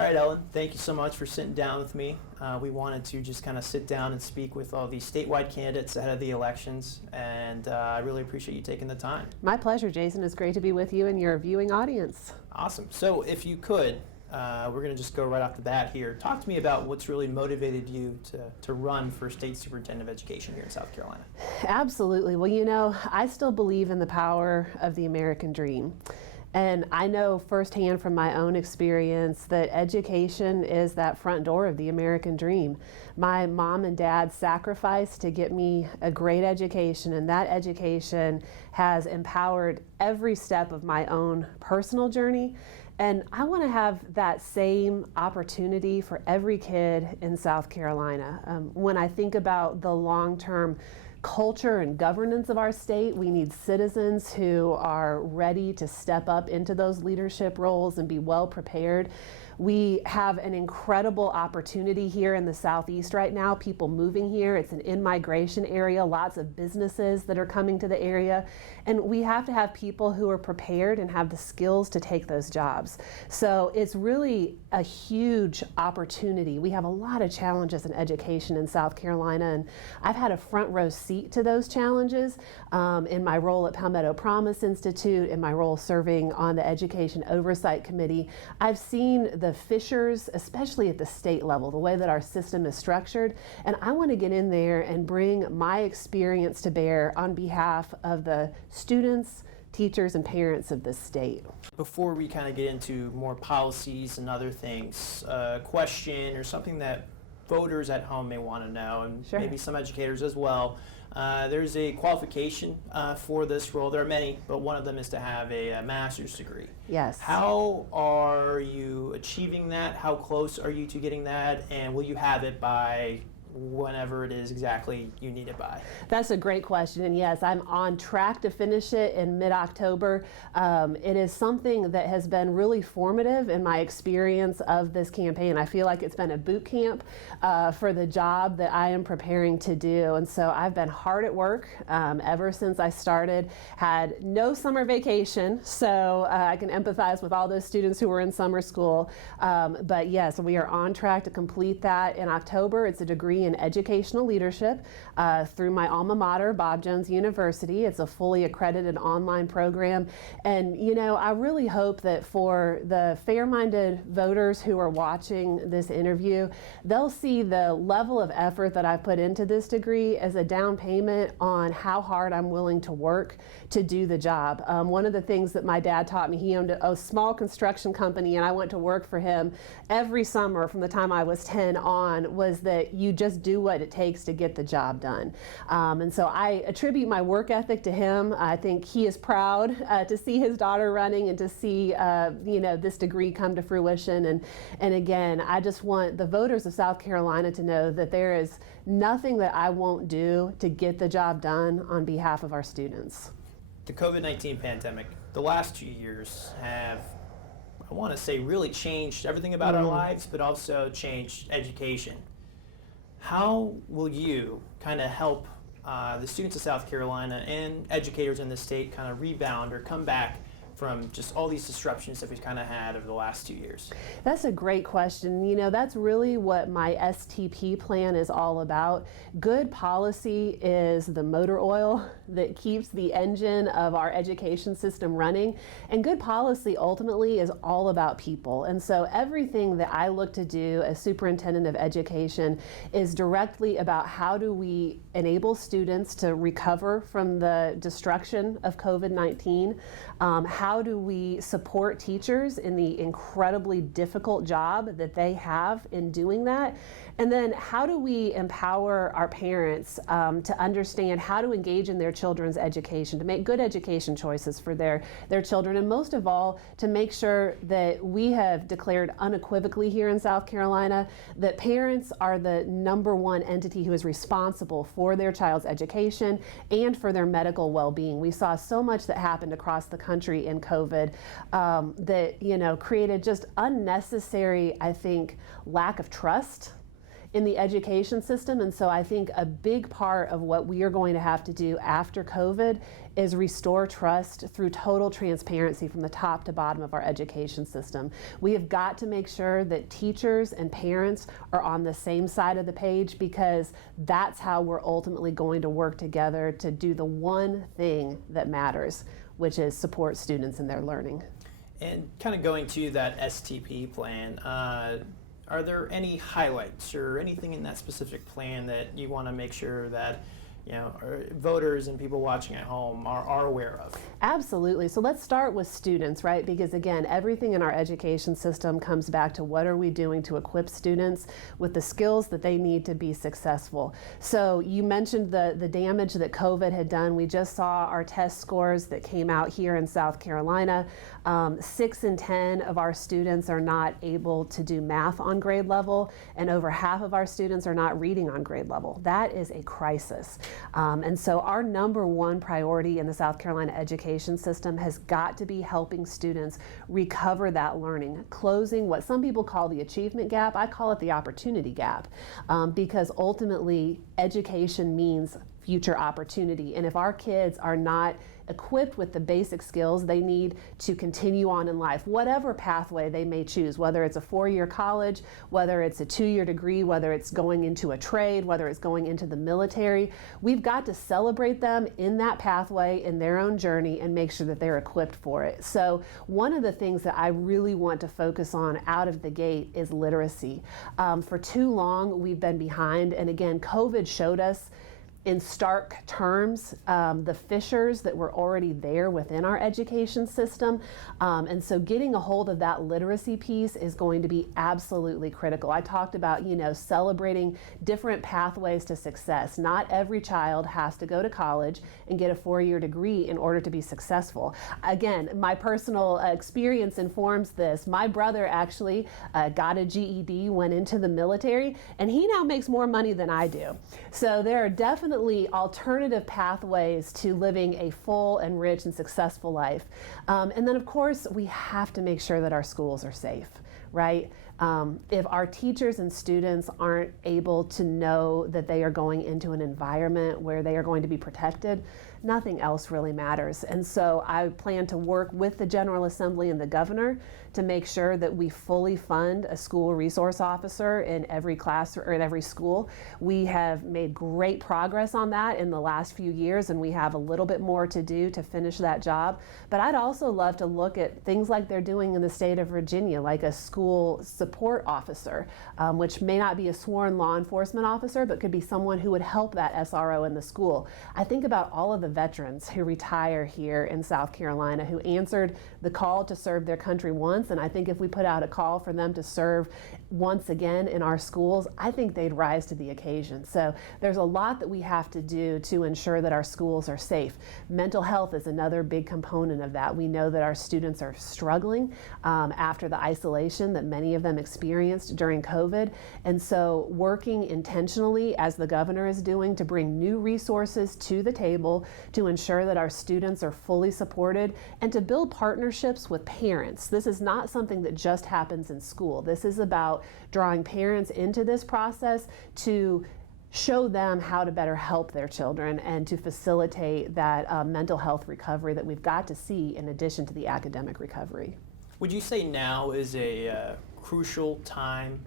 All right, Ellen, thank you so much for sitting down with me. We wanted to just kind of sit down and speak with all these statewide candidates ahead of the elections, and I really appreciate you taking the time. My pleasure, Jason. It's great to be with you and your viewing audience. Awesome. So if you could, we're going to just go right off the bat here. Talk to me about what's really motivated you to run for State Superintendent of Education here in South Carolina. Absolutely. Well, you know, I still believe in the power of the American dream. And I know firsthand from my own experience that education is that front door of the American dream. My mom and dad sacrificed to get me a great education, and that education has empowered every step of my own personal journey. And I want to have that same opportunity for every kid in South Carolina. When I think about the long-term culture and governance of our state, we need citizens who are ready to step up into those leadership roles and be well prepared. We have an incredible opportunity here in the Southeast right now, people moving here. It's an in-migration area, lots of businesses that are coming to the area. And we have to have people who are prepared and have the skills to take those jobs. So it's really a huge opportunity. We have a lot of challenges in education in South Carolina, and I've had a front row seat to those challenges in my role at Palmetto Promise Institute, in my role serving on the Education Oversight Committee. I've seen the fissures, especially at the state level, the way that our system is structured, and I want to get in there and bring my experience to bear on behalf of the students, teachers, and parents of this state. Before we kind of get into more policies and other things, a question or something that voters at home may want to know, and Sure. maybe some educators as well. There's a qualification for this role. There are many, but one of them is to have a master's degree. Yes. How are you achieving that? How close are you to getting that? And will you have it by whenever it is exactly you need it by? That's a great question, and yes, I'm on track to finish it in mid-October. It is something that has been really formative in my experience of this campaign. I feel like it's been a boot camp for the job that I am preparing to do, and so I've been hard at work ever since I started. Had no summer vacation, so I can empathize with all those students who were in summer school. But yes, we are on track to complete that in October. It's a degree in educational leadership through my alma mater, Bob Jones University. It's a fully accredited online program. And you know, I really hope that for the fair-minded voters who are watching this interview, they'll see the level of effort that I put into this degree as a down payment on how hard I'm willing to work to do the job. One of the things that my dad taught me, he owned a small construction company, and I went to work for him every summer from the time I was 10 on, was that you just do what it takes to get the job done. And so I attribute my work ethic to him. I think he is proud to see his daughter running and to see you know, this degree come to fruition. And again, I just want the voters of South Carolina to know that there is nothing that I won't do to get the job done on behalf of our students. The COVID-19 pandemic, the last 2 years have, I want to say, really changed everything about our lives, but also changed education. How will you kind of help the students of South Carolina and educators in the state kind of rebound or come back from just all these disruptions that we've kind of had over the last 2 years? That's a great question. You know, that's really what my STP plan is all about. Good policy is the motor oil that keeps the engine of our education system running. And good policy ultimately is all about people. And so everything that I look to do as Superintendent of Education is directly about how do we enable students to recover from the destruction of COVID-19. How do we support teachers in the incredibly difficult job that they have in doing that? And then how do we empower our parents to understand how to engage in their children's education, to make good education choices for their children, and most of all, to make sure that we have declared unequivocally here in South Carolina that parents are the #1 entity who is responsible for their child's education and for their medical well-being. We saw so much that happened across the country in COVID that, you know, created just unnecessary, I think, lack of trust in the education system. And so I think a big part of what we are going to have to do after COVID is restore trust through total transparency from the top to bottom of our education system. We have got to make sure that teachers and parents are on the same side of the page, because that's how we're ultimately going to work together to do the one thing that matters, which is support students in their learning. And kind of going to that STP plan, are there any highlights or anything in that specific plan that you want to make sure that voters and people watching at home are aware of? Absolutely. So let's start with students, right? Because again, everything in our education system comes back to what are we doing to equip students with the skills that they need to be successful. So you mentioned the damage that COVID had done. We just saw our test scores that came out here in South Carolina. 6 in 10 of our students are not able to do math on grade level, and over half of our students are not reading on grade level. That is a crisis. And so our number one priority in the South Carolina education system has got to be helping students recover that learning, closing what some people call the achievement gap. I call it the opportunity gap, because ultimately education means future opportunity. And if our kids are not equipped with the basic skills they need to continue on in life, whatever pathway they may choose, whether it's a 4-year college, whether it's a 2-year degree, whether it's going into a trade, whether it's going into the military, we've got to celebrate them in that pathway, in their own journey, and make sure that they're equipped for it. So one of the things that I really want to focus on out of the gate is literacy. For too long, we've been behind, and again, COVID showed us in stark terms the fissures that were already there within our education system. And so getting a hold of that literacy piece is going to be absolutely critical. I talked about, celebrating different pathways to success. Not every child has to go to college and get a 4-year degree in order to be successful. Again, my personal experience informs this. My brother actually got a GED, went into the military, and he now makes more money than I do. So there are definitely alternative pathways to living a full and rich and successful life. And then of course, we have to make sure that our schools are safe, right? If our teachers and students aren't able to know that they are going into an environment where they are going to be protected, nothing else really matters. And so I plan to work with the General Assembly and the governor to make sure that we fully fund a school resource officer in every class or in every school. We have made great progress on that in the last few years, and we have a little bit more to do to finish that job. But I'd also love to look at things like they're doing in the state of Virginia, like a school support officer, which may not be a sworn law enforcement officer, but could be someone who would help that SRO in the school. I think about all of the veterans who retire here in South Carolina, who answered the call to serve their country once, and I think if we put out a call for them to serve once again in our schools, I think they'd rise to the occasion. So there's a lot that we have to do to ensure that our schools are safe. Mental health is another big component of that. We know that our students are struggling after the isolation that many of them experienced during COVID, and so working intentionally, as the governor is doing, to bring new resources to the table to ensure that our students are fully supported, and to build partnerships with parents. This is not something that just happens in school. This is about drawing parents into this process to show them how to better help their children and to facilitate that mental health recovery that we've got to see in addition to the academic recovery. Would you say now is a crucial time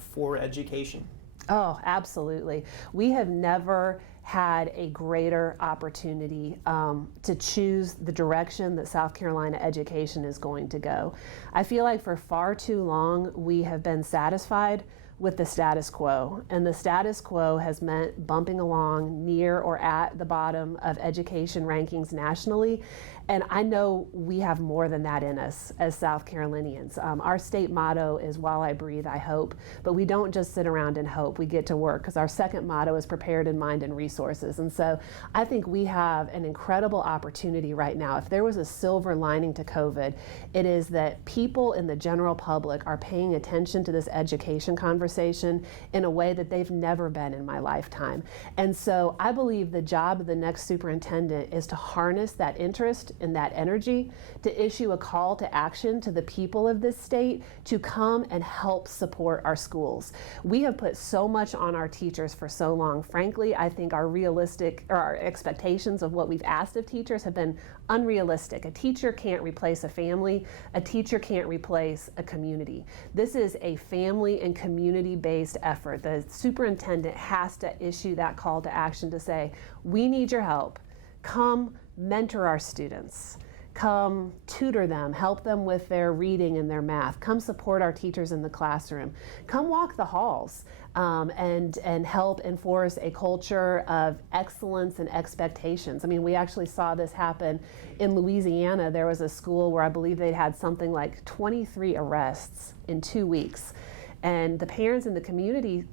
for education? Oh, absolutely. We have never had a greater opportunity to choose the direction that South Carolina education is going to go. I feel like for far too long we have been satisfied with the status quo, and the status quo has meant bumping along near or at the bottom of education rankings nationally. And I know we have more than that in us as South Carolinians. Our state motto is "While I breathe, I hope," but we don't just sit around and hope. We get to work, because our second motto is "Prepared in mind and resources." And so I think we have an incredible opportunity right now. If there was a silver lining to COVID, it is that people in the general public are paying attention to this education conversation conversation in a way that they've never been in my lifetime. And so I believe the job of the next superintendent is to harness that interest and that energy, to issue a call to action to the people of this state to come and help support our schools. We have put so much on our teachers for so long. Frankly, I think our expectations of what we've asked of teachers have been unrealistic. A teacher can't replace a family. A teacher can't replace a community. This is a family and community-based effort. The superintendent has to issue that call to action to say, we need your help. Come mentor our students. Come tutor them, help them with their reading and their math. Come support our teachers in the classroom. Come walk the halls and help enforce a culture of excellence and expectations. I mean, we actually saw this happen in Louisiana. There was a school where I believe they'd had something like 23 arrests in 2 weeks. And the parents in the community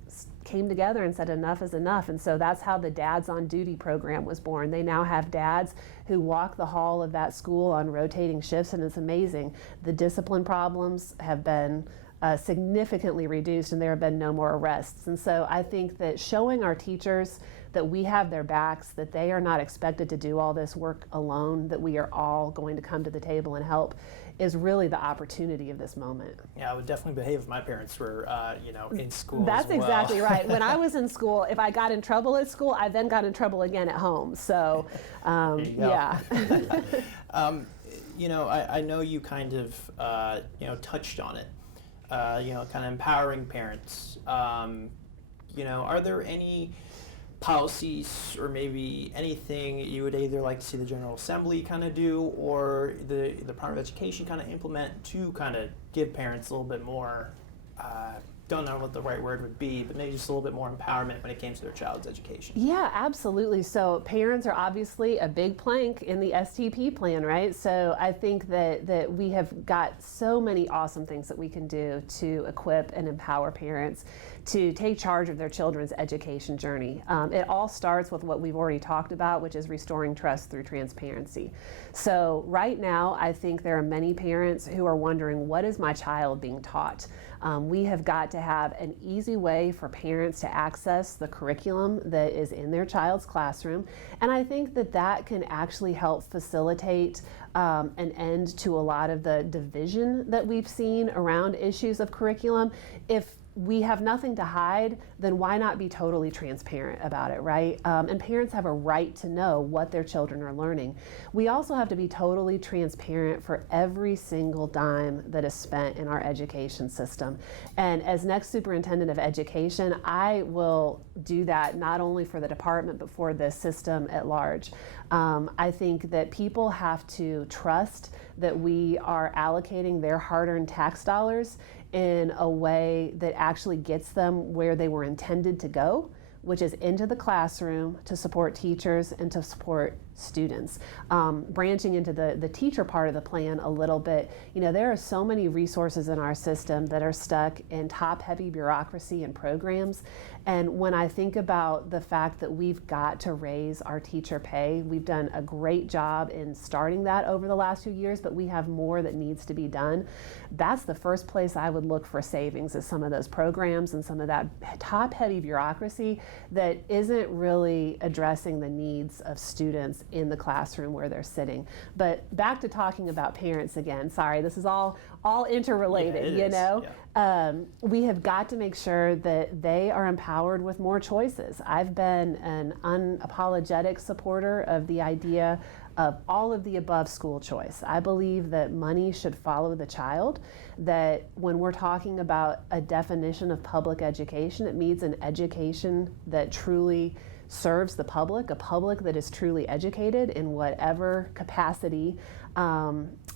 came together and said enough is enough. And so that's how the Dads on Duty program was born. They now have dads who walk the hall of that school on rotating shifts, and it's amazing. The discipline problems have been significantly reduced, and there have been no more arrests. And so I think that showing our teachers that we have their backs, that they are not expected to do all this work alone, that we are all going to come to the table and help, is really the opportunity of this moment. Yeah, I would definitely behave if my parents were, in school. That's as well. exactly right. When I was in school, if I got in trouble at school, I then got in trouble again at home. So, yeah. I know you kind of, touched on it. Kind of empowering parents. Are there any policies or maybe anything you would either like to see the General Assembly kind of do or the Department of Education kind of implement to kind of give parents a little bit more, don't know what the right word would be, but maybe just a little bit more empowerment when it came to their child's education? Yeah, absolutely. So parents are obviously a big plank in the STP plan, right? So I think that we have got so many awesome things that we can do to equip and empower parents to take charge of their children's education journey. It all starts with what we've already talked about, which is restoring trust through transparency. So right now, I think there are many parents who are wondering, what is my child being taught? We have got to have an easy way for parents to access the curriculum that is in their child's classroom. And I think that can actually help facilitate an end to a lot of the division that we've seen around issues of curriculum. If we have nothing to hide, then why not be totally transparent about it, right? And parents have a right to know what their children are learning. We also have to be totally transparent for every single dime that is spent in our education system. And as next Superintendent of Education, I will do that not only for the department, but for the system at large. I think that people have to trust that we are allocating their hard-earned tax dollars in a way that actually gets them where they were intended to go, which is into the classroom to support teachers and to support students. Branching into the teacher part of the plan a little bit, there are so many resources in our system that are stuck in top-heavy bureaucracy and programs. And when I think about the fact that we've got to raise our teacher pay, we've done a great job in starting that over the last few years, but we have more that needs to be done. That's the first place I would look for savings, is some of those programs and some of that top-heavy bureaucracy that isn't really addressing the needs of students in the classroom where they're sitting. But back to talking about parents again. Sorry, this is all interrelated, Yeah. We have got to make sure that they are empowered with more choices. I've been an unapologetic supporter of the idea of all of the above school choice. I believe that money should follow the child, that when we're talking about a definition of public education, it means an education that truly serves the public, a public that is truly educated in whatever capacity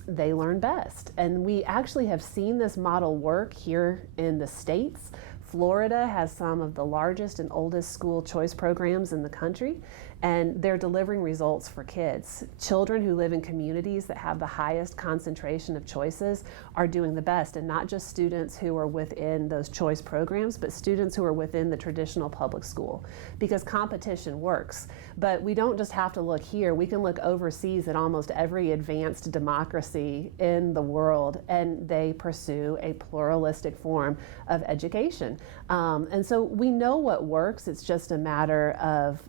they learn best. And we actually have seen this model work here in the States. Florida has some of the largest and oldest school choice programs in the country. and they're delivering results for kids. Children who live in communities that have the highest concentration of choices are doing the best, and not just students who are within those choice programs, but students who are within the traditional public school, because competition works. But we don't just have to look here. We can look overseas at almost every advanced democracy in the world, and they pursue a pluralistic form of education. And so we know what works. It's just a matter of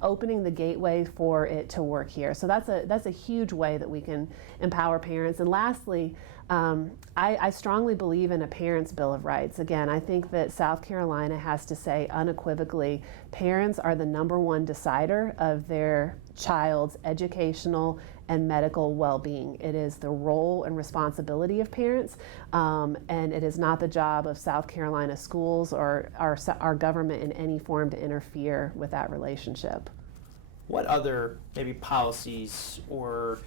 opening the gateway for it to work here. So that's a huge way that we can empower parents. And lastly, I strongly believe in a parent's Bill of Rights. Again, I think that South Carolina has to say unequivocally, parents are the #1 decider of their child's educational and medical well-being. It is the role and responsibility of parents, and it is not the job of South Carolina schools or our government in any form to interfere with that relationship. What other maybe policies or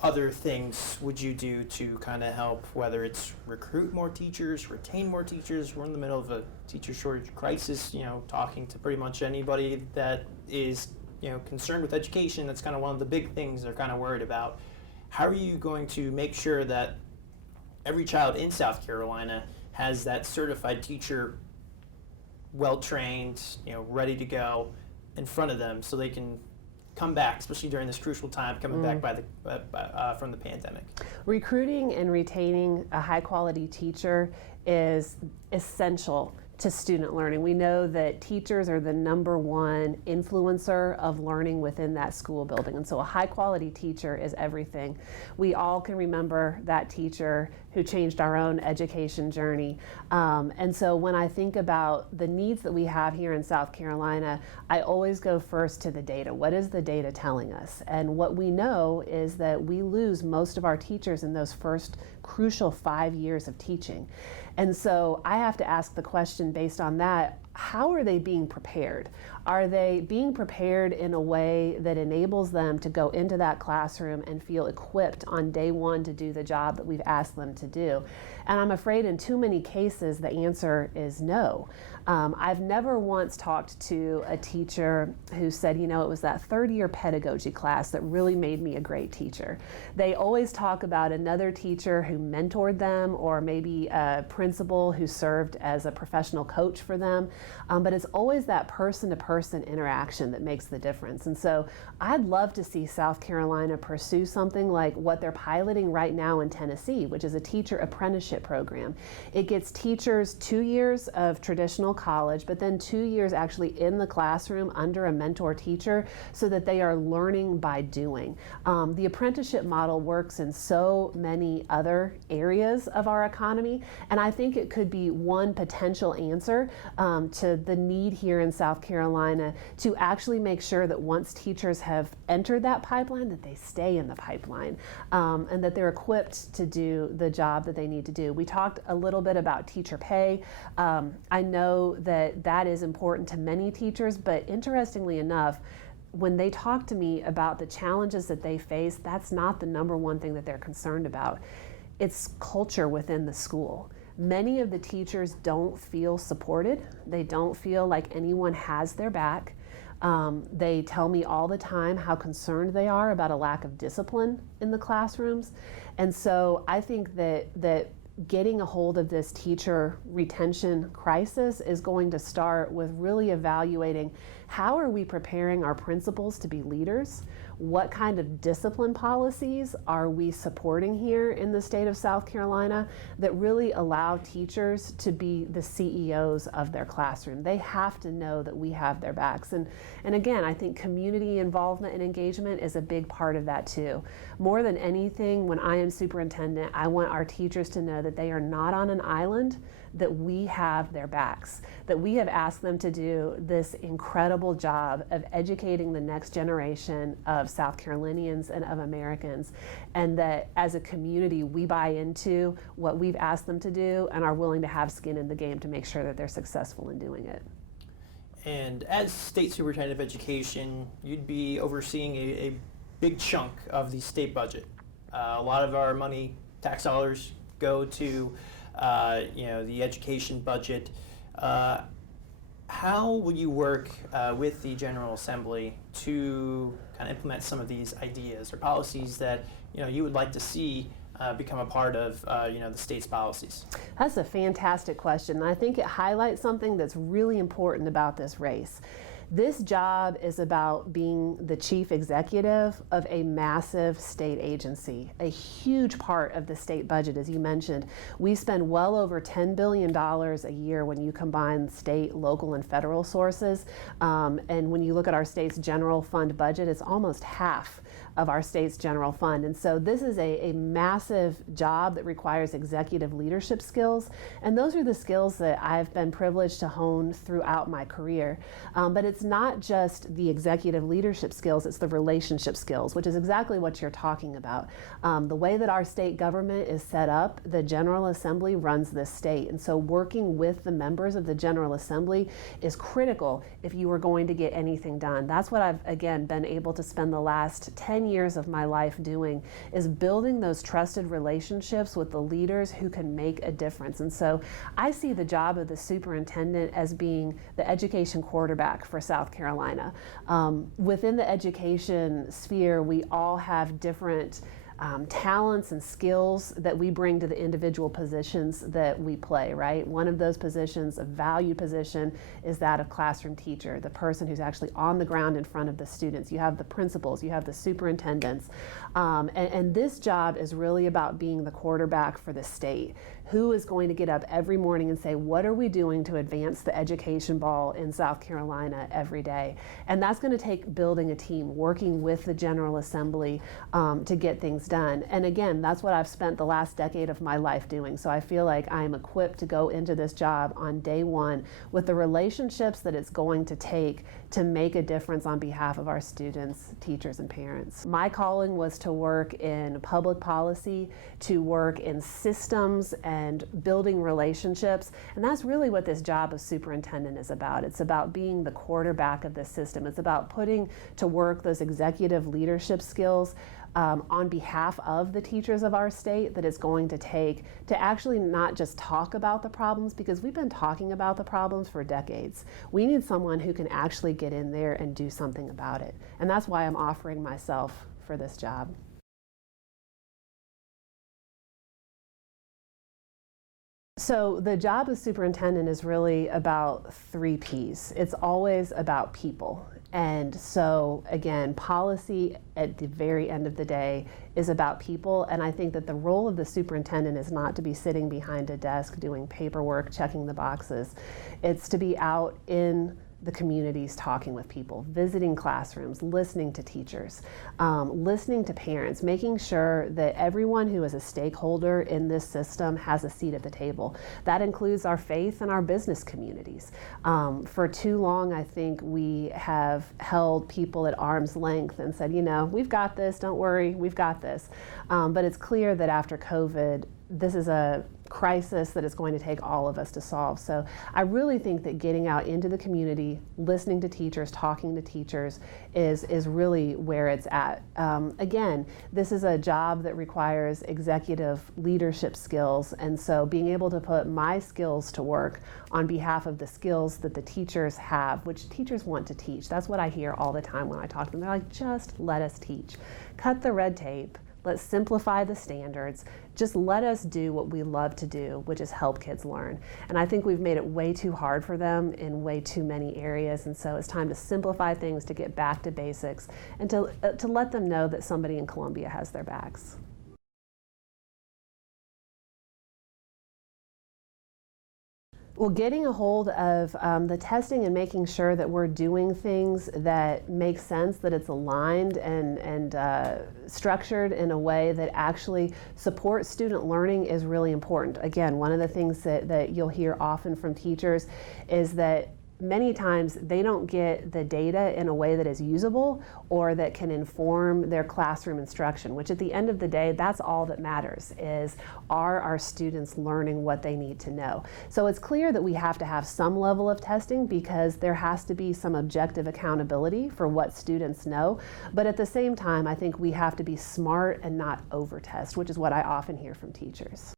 other things would you do to kind of help, whether it's recruit more teachers, retain more teachers? We're in the middle of a teacher shortage crisis, talking to pretty much anybody that is concerned with education. That's kind of one of the big things they're kind of worried about. How are you going to make sure that every child in South Carolina has that certified teacher, well-trained, ready to go in front of them so they can come back, especially during this crucial time coming back from the pandemic? Recruiting and retaining a high-quality teacher is essential to student learning. We know that teachers are the #1 influencer of learning within that school building, and so a high-quality teacher is everything. We all can remember that teacher who changed our own education journey. And so when I think about the needs that we have here in South Carolina, I always go first to the data. What is the data telling us? And what we know is that we lose most of our teachers in those first crucial 5 years of teaching. And so I have to ask the question based on that, how are they being prepared? Are they being prepared in a way that enables them to go into that classroom and feel equipped on day one to do the job that we've asked them to do? And I'm afraid in too many cases the answer is no. I've never once talked to a teacher who said, it was that third-year pedagogy class that really made me a great teacher. They always talk about another teacher who mentored them, or maybe a principal who served as a professional coach for them. But it's always that person-to-person interaction that makes the difference. And so I'd love to see South Carolina pursue something like what they're piloting right now in Tennessee, which is a teacher apprenticeship program. It gets teachers 2 years of traditional college, but then 2 years actually in the classroom under a mentor teacher so that they are learning by doing. The apprenticeship model works in so many other areas of our economy, and I think it could be one potential answer to the need here in South Carolina to actually make sure that once teachers have entered that pipeline, that they stay in the pipeline, and that they're equipped to do the job that they need to do. We talked a little bit about teacher pay. I know that is important to many teachers, but interestingly enough, when they talk to me about the challenges that they face, that's not the #1 thing that they're concerned about. It's culture within the school. Many of the teachers don't feel supported. They don't feel like anyone has their back. They tell me all the time how concerned they are about a lack of discipline in the classrooms. And so I think that getting a hold of this teacher retention crisis is going to start with really evaluating how are we preparing our principals to be leaders? What kind of discipline policies are we supporting here in the state of South Carolina that really allow teachers to be the CEOs of their classroom? They have to know that we have their backs. And again, I think community involvement and engagement is a big part of that too. More than anything, when I am superintendent, I want our teachers to know that they are not on an island, that we have their backs, that we have asked them to do this incredible job of educating the next generation of South Carolinians and of Americans, and that as a community we buy into what we've asked them to do and are willing to have skin in the game to make sure that they're successful in doing it. And as State Superintendent of Education, you'd be overseeing a big chunk of the state budget. A lot of our money, tax dollars, go to the education budget. How will you work with the General Assembly to kind of implement some of these ideas or policies that you would like to see become a part of the state's policies? That's a fantastic question, and I think it highlights something that's really important about this race. This job is about being the chief executive of a massive state agency, a huge part of the state budget, as you mentioned. We spend well over $10 billion a year when you combine state, local, and federal sources. And when you look at our state's general fund budget, it's almost half of our state's general fund. And so this is a massive job that requires executive leadership skills. And those are the skills that I've been privileged to hone throughout my career. But it's not just the executive leadership skills, it's the relationship skills, which is exactly what you're talking about. The way that our state government is set up, the General Assembly runs this state. And so working with the members of the General Assembly is critical if you are going to get anything done. That's what I've, again, been able to spend the last 10 years of my life doing, is building those trusted relationships with the leaders who can make a difference. And so I see the job of the superintendent as being the education quarterback for South Carolina. Within the education sphere, we all have different talents and skills that we bring to the individual positions that we play, right? One of those positions, a valued position, is that of classroom teacher, the person who's actually on the ground in front of the students. You have the principals, you have the superintendents. And this job is really about being the quarterback for the state. Who is going to get up every morning and say, what are we doing to advance the education ball in South Carolina every day? And that's going to take building a team, working with the General Assembly to get things done. And again, that's what I've spent the last decade of my life doing. So I feel like I'm equipped to go into this job on day one with the relationships that it's going to take to make a difference on behalf of our students, teachers, and parents. My calling was to work in public policy, to work in systems and building relationships. And that's really what this job of superintendent is about. It's about being the quarterback of the system. It's about putting to work those executive leadership skills on behalf of the teachers of our state that it's going to take to actually not just talk about the problems, because we've been talking about the problems for decades. We need someone who can actually get in there and do something about it. And that's why I'm offering myself for this job. So the job of superintendent is really about 3 Ps. It's always about people. And so again, policy at the very end of the day is about people. And I think that the role of the superintendent is not to be sitting behind a desk doing paperwork, checking the boxes. It's to be out in the communities talking with people, visiting classrooms, listening to teachers, listening to parents, making sure that everyone who is a stakeholder in this system has a seat at the table. That includes our faith and our business communities. For too long, I think we have held people at arm's length and said, we've got this, don't worry, we've got this. But it's clear that after COVID, this is a crisis that is going to take all of us to solve. So I really think that getting out into the community, listening to teachers, talking to teachers is really where it's at. Again, this is a job that requires executive leadership skills, and so being able to put my skills to work on behalf of the skills that the teachers have, which teachers want to teach. That's what I hear all the time when I talk to them. They're like, just let us teach. Cut the red tape. Let's simplify the standards. Just let us do what we love to do, which is help kids learn. And I think we've made it way too hard for them in way too many areas. And so it's time to simplify things, to get back to basics, and to let them know that somebody in Columbia has their backs. Well, getting a hold of the testing and making sure that we're doing things that make sense, that it's aligned and structured in a way that actually supports student learning is really important. Again, one of the things that you'll hear often from teachers is that many times they don't get the data in a way that is usable or that can inform their classroom instruction, which at the end of the day, that's all that matters, is are our students learning what they need to know? So it's clear that we have to have some level of testing because there has to be some objective accountability for what students know. But at the same time, I think we have to be smart and not over-test, which is what I often hear from teachers.